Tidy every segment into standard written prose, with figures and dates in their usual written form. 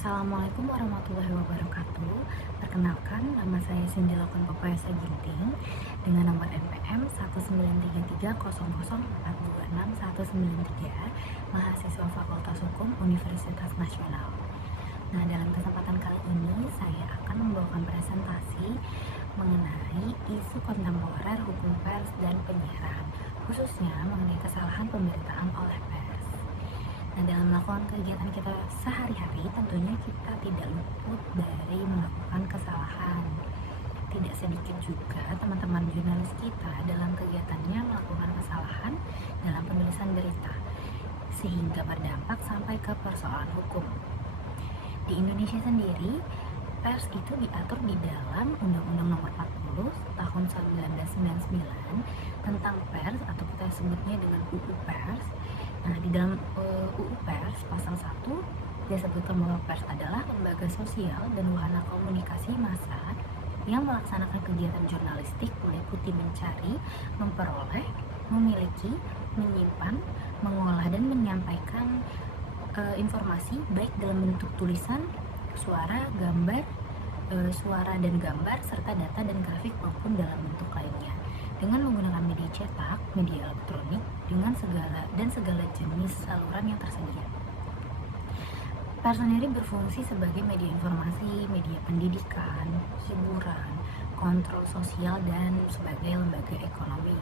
Assalamualaikum warahmatullahi wabarakatuh. Perkenalkan, nama saya Cindy Lokon Papayasa Ginting dengan nomor NPM 1933004261193, mahasiswa Fakultas Hukum Universitas Nasional. Nah, dalam kesempatan kali ini saya akan membawakan presentasi mengenai isu kontemporer hukum pers dan penyiaran, khususnya mengenai kesalahan pemberitaan oleh pers. Nah, dalam melakukan kegiatan kita sehari-hari, tentunya kita tidak luput dari melakukan kesalahan. Tidak sedikit juga teman-teman jurnalis kita dalam kegiatannya melakukan kesalahan dalam penulisan berita, sehingga berdampak sampai ke persoalan hukum. Di Indonesia sendiri, pers itu diatur di dalam Undang-Undang Nomor 40 Tahun 1999 tentang pers, atau kita sebutnya dengan UU Pers. Nah, di dalam UU Pers pasal 1 disebutkan bahwa pers adalah lembaga sosial dan wahana komunikasi massa yang melaksanakan kegiatan jurnalistik meliputi mencari, memperoleh, memiliki, menyimpan, mengolah dan menyampaikan informasi baik dalam bentuk tulisan, suara, gambar, suara dan gambar, serta data dan grafik maupun dalam bentuk lainnya, dengan menggunakan media cetak, media elektronik, dengan segala jenis saluran yang tersedia. Pers sendiri berfungsi sebagai media informasi, media pendidikan, hiburan, kontrol sosial, dan sebagai lembaga ekonomi.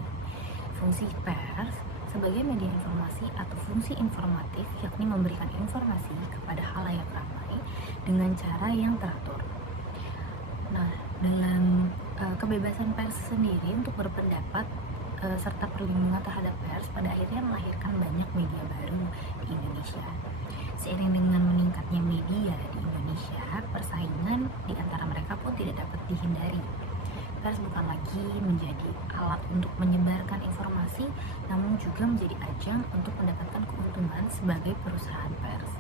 Fungsi pers sebagai media informasi atau fungsi informatif, yakni memberikan informasi kepada khalayak ramai dengan cara yang teratur. Nah, dalam kebebasan pers sendiri untuk berpendapat serta perlindungan terhadap pers pada akhirnya melahirkan banyak media baru di Indonesia. Seiring dengan meningkatnya media di Indonesia, persaingan di antara mereka pun tidak dapat dihindari. Pers bukan lagi menjadi alat untuk menyebarkan informasi, namun juga menjadi ajang untuk mendapatkan keuntungan sebagai perusahaan pers.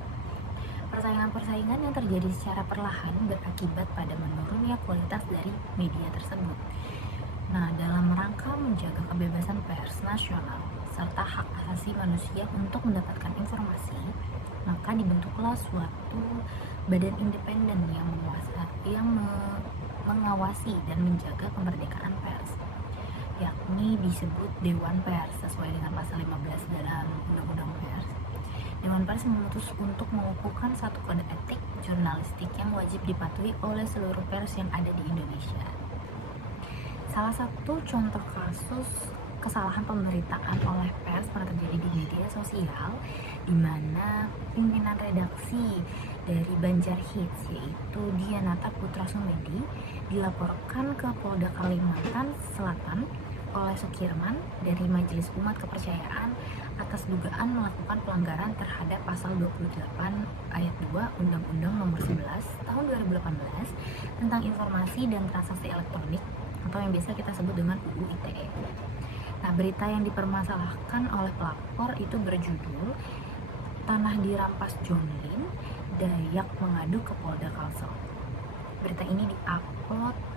Persaingan-persaingan yang terjadi secara perlahan berakibat pada menurunnya kualitas dari media tersebut. Nah, dalam rangka menjaga kebebasan pers nasional serta hak asasi manusia untuk mendapatkan informasi, maka dibentuklah suatu badan independen yang mengawasi dan menjaga kemerdekaan pers, yakni disebut Dewan Pers sesuai dengan pasal 15 dalam Undang-Undang Pers. Dewan Pers memutus untuk mengukuhkan satu kode etik jurnalistik yang wajib dipatuhi oleh seluruh pers yang ada di Indonesia. Salah satu contoh kasus kesalahan pemberitaan oleh pers pernah terjadi di media sosial, di mana pimpinan redaksi dari Banjar Hits, yaitu Dianata Putra Sumedi, dilaporkan ke Polda Kalimantan Selatan oleh Sukirman dari Majelis Umat Kepercayaan atas dugaan melakukan pelanggaran terhadap pasal 28 ayat 2 Undang-Undang Nomor 11 Tahun 2018 tentang informasi dan transaksi elektronik, atau yang biasa kita sebut dengan UU ITE. Nah, berita yang dipermasalahkan oleh pelapor itu berjudul "Tanah Dirampas John Lin, Dayak Mengadu ke Polda Kalsel". Berita ini diupload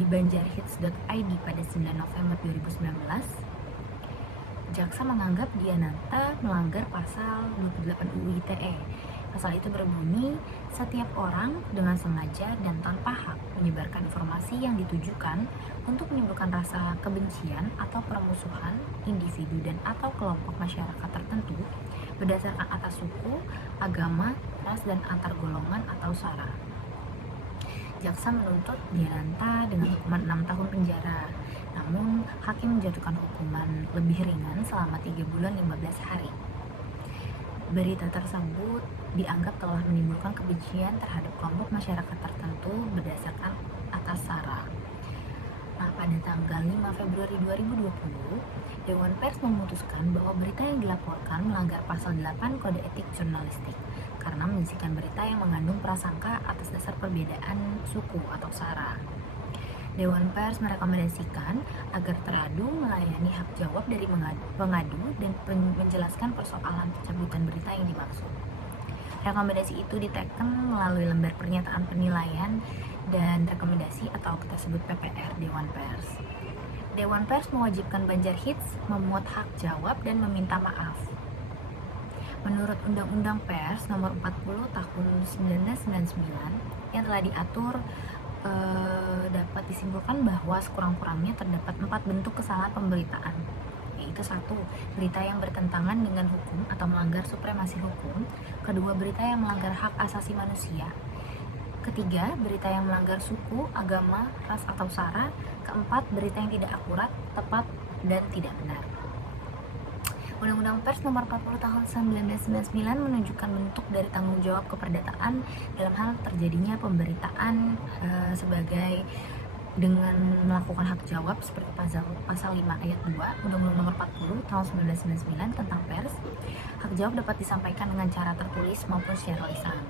di banjarhits.id pada 9 November 2019. Jaksa menganggap Dianata melanggar pasal 28 UU ITE. Pasal itu berbunyi, setiap orang dengan sengaja dan tanpa hak menyebarkan informasi yang ditujukan untuk menimbulkan rasa kebencian atau permusuhan individu dan atau kelompok masyarakat tertentu berdasarkan atas suku, agama, ras, dan antar golongan atau sara. Jaksa menuntut Dianata dengan hukuman 6 tahun penjara. Namun, hakim menjatuhkan hukuman lebih ringan selama 3 bulan 15 hari. Berita tersebut dianggap telah menimbulkan kebencian terhadap kelompok masyarakat tertentu berdasarkan atas sara. Nah, pada tanggal 5 Februari 2020, Dewan Pers memutuskan bahwa berita yang dilaporkan melanggar pasal 8 Kode Etik Jurnalistik karena menyajikan berita yang mengandung prasangka atas dasar perbedaan suku atau sara. Dewan Pers merekomendasikan agar teradu melayani hak jawab dari pengadu dan menjelaskan persoalan pencabutan berita yang dimaksud. Rekomendasi itu diteken melalui lembar pernyataan penilaian dan rekomendasi atau kita sebut PPR Dewan Pers. Dewan Pers mewajibkan Banjar Hits memuat hak jawab dan meminta maaf. Menurut Undang-Undang Pers Nomor 40 Tahun 1999 yang telah diatur, dapat disimpulkan bahwa sekurang-kurangnya terdapat 4 bentuk kesalahan pemberitaan, yaitu 1. Berita yang bertentangan dengan hukum atau melanggar supremasi hukum. Kedua, berita yang melanggar hak asasi manusia. Ketiga, berita yang melanggar suku, agama, ras atau sara. Keempat, berita yang tidak akurat, tepat, dan tidak benar. Undang-Undang Pers Nomor 40 Tahun 1999 menunjukkan bentuk dari tanggung jawab keperdataan dalam hal terjadinya pemberitaan sebagai dengan melakukan hak jawab seperti pasal 5 ayat 2 Undang-Undang Nomor 40 Tahun 1999 tentang pers. Hak jawab dapat disampaikan dengan cara tertulis maupun secara lisan.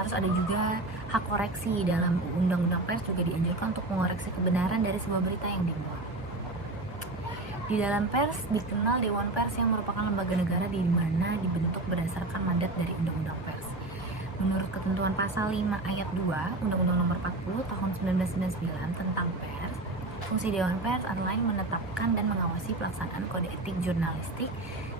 Harus ada juga hak koreksi. Dalam Undang-Undang Pers juga dianjurkan untuk mengoreksi kebenaran dari sebuah berita yang dimuat. Di dalam pers dikenal Dewan Pers yang merupakan lembaga negara di mana dibentuk berdasarkan mandat dari Undang-Undang Pers. Menurut ketentuan pasal 5 ayat 2 Undang-Undang Nomor 40 Tahun 1999 tentang pers, fungsi Dewan Pers adalah menetapkan dan mengawasi pelaksanaan kode etik jurnalistik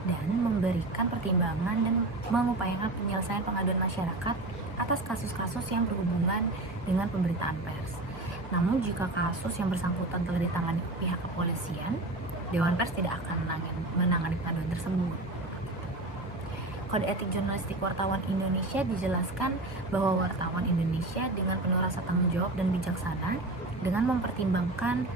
dan memberikan pertimbangan dan mengupayakan penyelesaian pengaduan masyarakat atas kasus-kasus yang berhubungan dengan pemberitaan pers. Namun jika kasus yang bersangkutan telah ditangani pihak kepolisian, Dewan Pers tidak akan menangani pengaduan tersebut. Kode etik jurnalistik wartawan Indonesia dijelaskan bahwa wartawan Indonesia dengan penuh rasa tanggung jawab dan bijaksana dengan mempertimbangkan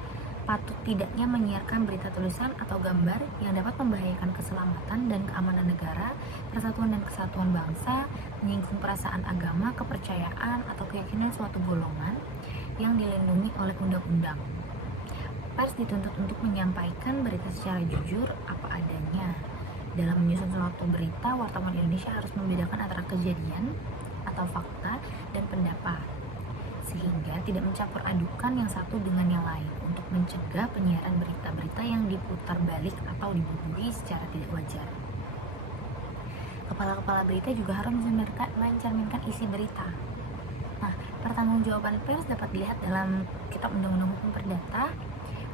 patut tidaknya menyiarkan berita tulisan atau gambar yang dapat membahayakan keselamatan dan keamanan negara, persatuan dan kesatuan bangsa, menyinggung perasaan agama, kepercayaan atau keyakinan suatu golongan yang dilindungi oleh undang-undang. Pers dituntut untuk menyampaikan berita secara jujur apa adanya. Dalam menyusun suatu berita, wartawan Indonesia harus membedakan antara kejadian atau fakta dan pendapat, sehingga tidak mencampur adukan yang satu dengan yang lain untuk mencegah penyiaran berita-berita yang diputar balik atau dibubuhi secara tidak wajar. Kepala-kepala berita juga harus mencerminkan isi berita. Nah, pertanggungjawaban pers dapat dilihat dalam Kitab Undang-Undang Hukum Perdata.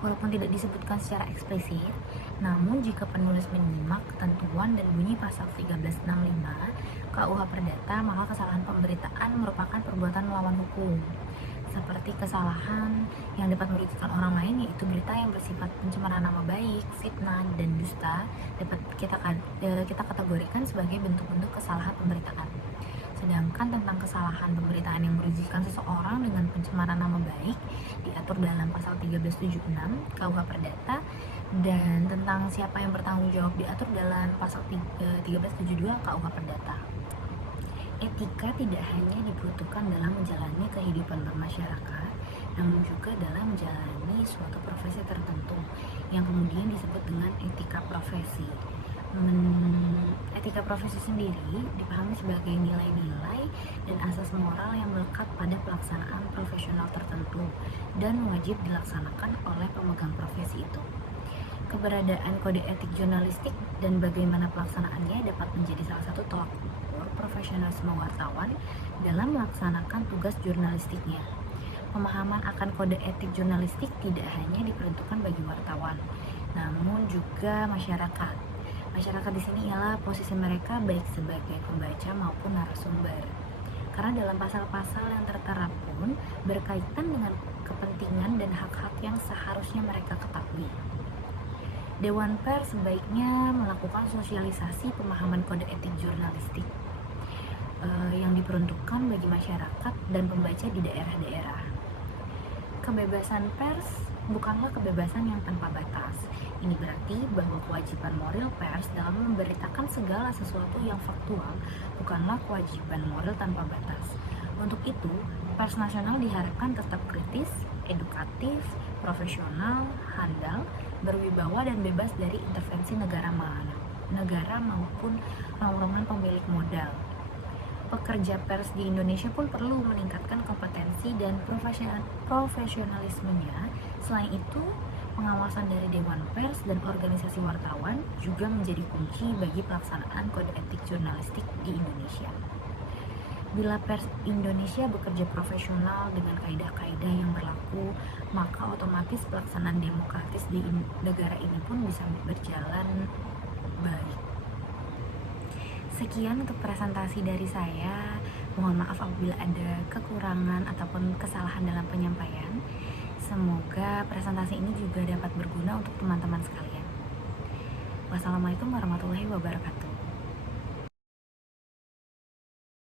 Walaupun tidak disebutkan secara eksplisit, namun jika penulis menyimak ketentuan dan bunyi pasal 1365 KUH Perdata, maka kesalahan pemberitaan merupakan perbuatan melawan hukum. Seperti kesalahan yang dapat merugikan orang lain, yaitu berita yang bersifat pencemaran nama baik, fitnah, dan dusta, dapat kita kategorikan sebagai bentuk-bentuk kesalahan pemberitaan. Sedangkan tentang kesalahan pemberitaan yang merugikan seseorang dengan pencemaran nama baik diatur dalam pasal 1376 KUH Perdata, dan tentang siapa yang bertanggung jawab diatur dalam pasal 1372 KUH Perdata. Etika tidak hanya diperuntukkan dalam menjalani kehidupan bermasyarakat, namun juga dalam menjalani suatu profesi tertentu yang kemudian disebut dengan etika profesi. Etika profesi sendiri dipahami sebagai nilai-nilai dan asas moral yang melekat pada pelaksanaan profesional tertentu dan wajib dilaksanakan oleh pemegang profesi itu. Keberadaan kode etik jurnalistik dan bagaimana pelaksanaannya dapat menjadi salah satu tolak ukur profesionalisme wartawan dalam melaksanakan tugas jurnalistiknya. Pemahaman akan kode etik jurnalistik tidak hanya diperuntukkan bagi wartawan, namun juga masyarakat. Masyarakat di sini ialah posisi mereka baik sebagai pembaca maupun narasumber. Karena dalam pasal-pasal yang tertera pun berkaitan dengan kepentingan dan hak-hak yang seharusnya mereka ketahui. Dewan Pers sebaiknya melakukan sosialisasi pemahaman kode etik jurnalistik yang diperuntukkan bagi masyarakat dan pembaca di daerah-daerah. Kebebasan pers bukanlah kebebasan yang tanpa batas. Ini berarti bahwa kewajiban moral pers dalam memberitakan segala sesuatu yang faktual bukanlah kewajiban moral tanpa batas. Untuk itu, pers nasional diharapkan tetap kritis, edukatif, profesional, handal, berwibawa dan bebas dari intervensi negara maupun rongrongan pemilik modal. Pekerja pers di Indonesia pun perlu meningkatkan kompetensi dan profesionalismenya. Selain itu, pengawasan dari Dewan Pers dan organisasi wartawan juga menjadi kunci bagi pelaksanaan kode etik jurnalistik di Indonesia. Bila pers Indonesia bekerja profesional dengan kaidah-kaidah yang berlaku, maka otomatis pelaksanaan demokratis di negara ini pun bisa berjalan baik. Sekian untuk presentasi dari saya. Mohon maaf apabila ada kekurangan ataupun kesalahan dalam penyampaian. Semoga presentasi ini juga dapat berguna untuk teman-teman sekalian. Wassalamualaikum warahmatullahi wabarakatuh.